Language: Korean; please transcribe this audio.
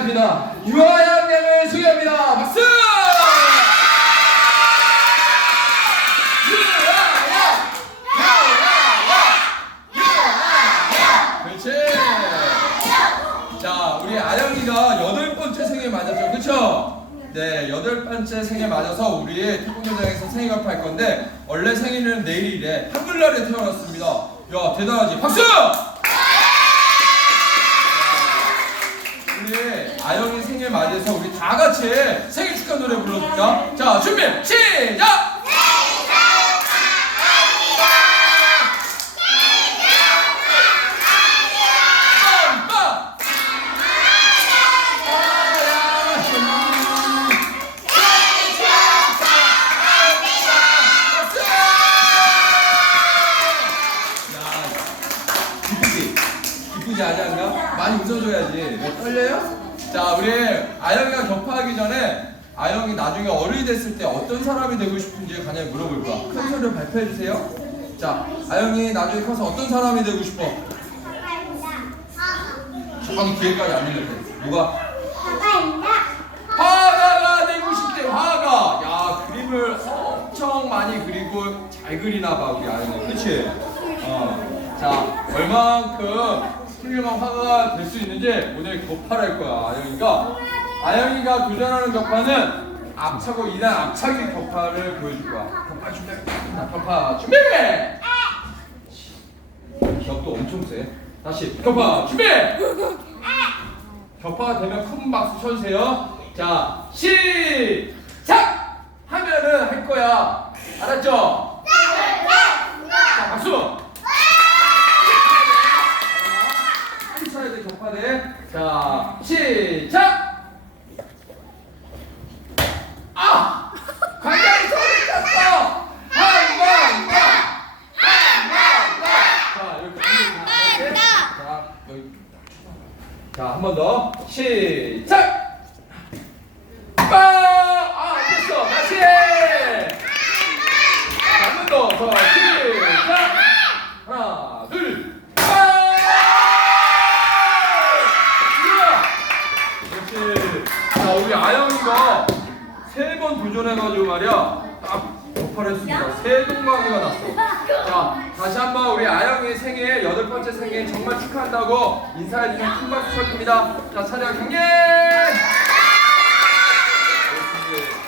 축하합니다. 유아양 양을 소개합니다. 박수! 자, 우리 아영이가 여덟 번째 생일 맞았죠, 그렇죠? 네, 여덟 번째 생일 맞아서 우리 태권도장에서 생일 발표할 건데 원래 생일은 내일이래. 한글날에 태어났습니다. 야, 대단하지. 박수! 맞아서 우리 다 같이 생일 축하 노래 불러줄까? 자, 준비, 시작! 기쁘지? 기쁘지 아지 않나? 많이 웃어줘야지. 왜 떨려요? 자, 우리 아영이가 격파하기 전에 아영이 나중에 어른이 됐을 때 어떤 사람이 되고 싶은지 간단히 물어볼 거야. 큰 소리로 발표해 주세요. 자, 아영이 나중에 커서 어떤 사람이 되고 싶어? 저기 뒤에까지 안 들렸대. 누가? 화가가 되고 싶대. 화가. 야, 그림을 엄청 많이 그리고 잘 그리나 봐 우리 아영이. 그렇지? 어. 자, 얼만큼 훌륭한 화가가 될 수 있는지 오늘 격파를 할 거야, 아영이가. 아영이가 도전하는 격파는 앞차고 이단 앞차기 격파를 보여줄 거야. 격파 준비. 자, 격파 준비. 격도 엄청 세. 다시 격파 준비. 격파가 되면 큰 박수 쳐주세요. 자, 시작! 하면은 할 거야. 알았죠? 자, 박수! 빨리 쳐야 돼, 격파대. 자, 시작! 아! 관장이 소리 쳤어! 한번 더! 한번 더! 자, 다 자, 여기 자, 한 번 더. 시작! 번 도전해가지고 말이야 딱 폭발했습니다. 세 동방이가 났어. 자 다시 한번 우리 아영이 생애 여덟 번째 생일 정말 축하한다고 인사해주는 큰 박수 쳐줍니다. 자 차량 경례. 네. 네